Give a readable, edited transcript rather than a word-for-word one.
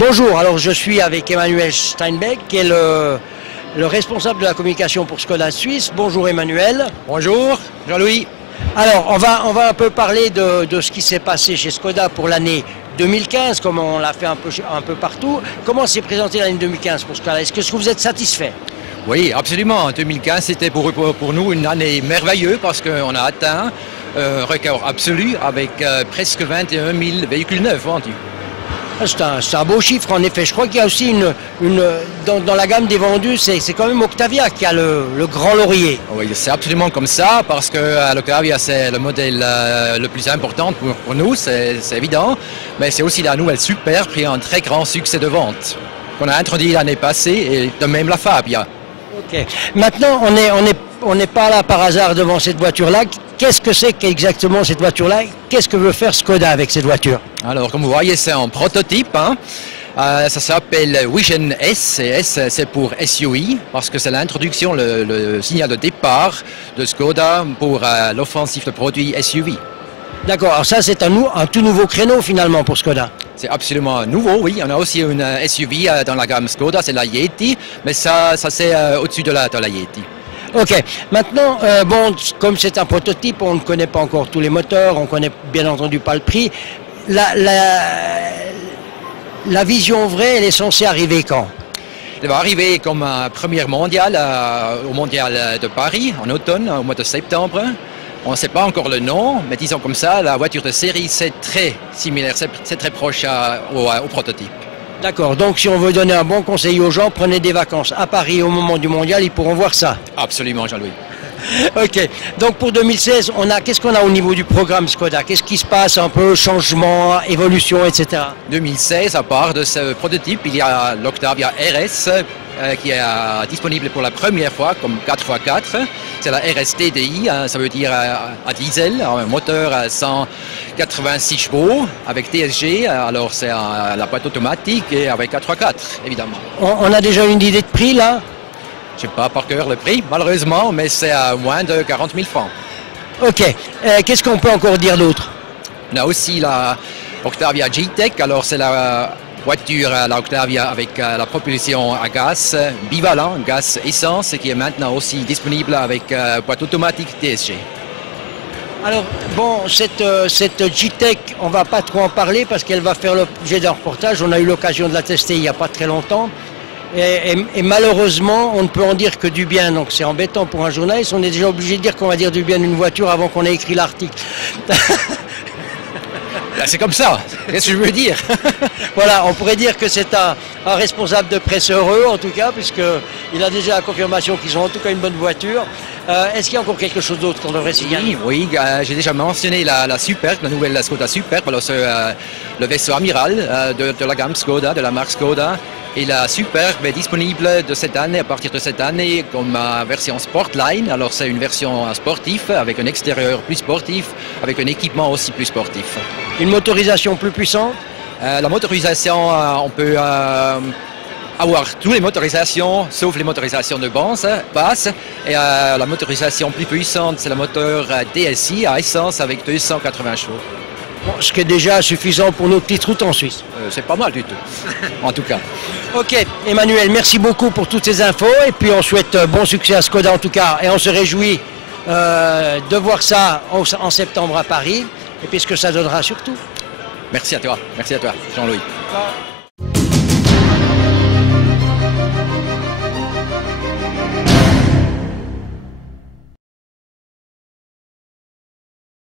Bonjour, alors je suis avec Emmanuel Steinbeck, qui est le responsable de la communication pour Skoda Suisse. Bonjour Emmanuel. Bonjour Jean-Louis. Alors on va un peu parler de ce qui s'est passé chez Skoda pour l'année 2015, comme on l'a fait un peu partout. Comment s'est présentée l'année 2015 pour Skoda? Est-ce que vous êtes satisfait? Oui, absolument. 2015, c'était pour nous une année merveilleuse parce qu'on a atteint un record absolu avec presque 21 000 véhicules neufs vendus. C'est un beau chiffre, en effet. Je crois qu'il y a aussi dans la gamme des vendus, c'est quand même Octavia qui a le grand laurier. Oui, c'est absolument comme ça, parce que l'Octavia, c'est le modèle le plus important pour nous, c'est évident. Mais c'est aussi la nouvelle Superb qui a un très grand succès de vente, qu'on a introduit l'année passée, et de même la Fabia. Ok. Maintenant, on n'est pas là par hasard devant cette voiture-là. Qu'est-ce que c'est qu'exactement cette voiture-là? Qu'est-ce que veut faire Skoda avec cette voiture? Alors, comme vous voyez, c'est un prototype. Ça s'appelle Vision S, et S c'est pour SUV, parce que c'est l'introduction, le signal de départ de Skoda pour l'offensive de produits SUV. D'accord, alors ça c'est un tout nouveau créneau finalement pour Skoda. C'est absolument nouveau, oui. On a aussi une SUV dans la gamme Skoda, c'est la Yeti, mais ça c'est au-dessus de la Yeti. Ok, maintenant, bon, comme c'est un prototype, on ne connaît pas encore tous les moteurs, on ne connaît bien entendu pas le prix. La vision vraie, elle est censée arriver quand? Elle va arriver comme première mondiale au mondial de Paris en automne, au mois de septembre. On ne sait pas encore le nom, mais disons comme ça, la voiture de série, c'est très similaire, c'est très proche au prototype. D'accord, donc si on veut donner un bon conseil aux gens, prenez des vacances à Paris au moment du mondial, ils pourront voir ça. Absolument, Jean-Louis. Ok, donc pour 2016, qu'est-ce qu'on a au niveau du programme Skoda? Qu'est-ce qui se passe un peu, changement, évolution, etc. 2016, à part de ce prototype, il y a l'Octavia RS qui est disponible pour la première fois comme 4x4. C'est la RS TDI, ça veut dire à diesel, un moteur à 186 chevaux avec TSG, alors c'est la boîte automatique et avec 4x4 évidemment. On a déjà une idée de prix là? Je ne sais pas par cœur le prix malheureusement, mais c'est à moins de 40 000 francs. Ok, qu'est-ce qu'on peut encore dire d'autre? On a aussi la Octavia G-Tech, alors c'est la voiture, la Octavia avec la propulsion à gaz bivalent, gaz essence, qui est maintenant aussi disponible avec boîte automatique TSG. Alors bon, cette G-Tech, on ne va pas trop en parler parce qu'elle va faire l'objet d'un reportage. On a eu l'occasion de la tester il n'y a pas très longtemps. Et malheureusement, on ne peut en dire que du bien. Donc c'est embêtant pour un journaliste. On est déjà obligé de dire qu'on va dire du bien d'une voiture avant qu'on ait écrit l'article. C'est comme ça, qu'est-ce que je veux dire? Voilà, on pourrait dire que c'est un responsable de presse heureux, en tout cas, puisqu'il a déjà la confirmation qu'ils ont en tout cas une bonne voiture. Est-ce qu'il y a encore quelque chose d'autre qu'on devrait signaler? Oui, j'ai déjà mentionné la Superb, la nouvelle Skoda Superb, alors le vaisseau amiral de la gamme Skoda, de la marque Skoda. Et la Superb est disponible de cette année, à partir de cette année, comme version Sportline. Alors c'est une version sportive, avec un extérieur plus sportif, avec un équipement aussi plus sportif. Une motorisation plus puissante? La motorisation, on peut avoir toutes les motorisations, sauf les motorisations de base. Et la motorisation plus puissante, c'est le moteur DSI à essence avec 280 chevaux. Bon, ce qui est déjà suffisant pour nos petites routes en Suisse. C'est pas mal du tout, en tout cas. Ok, Emmanuel, merci beaucoup pour toutes ces infos. Et puis on souhaite bon succès à Skoda en tout cas. Et on se réjouit de voir ça en septembre à Paris. Et puis ce que ça donnera surtout. Merci à toi, Jean-Louis.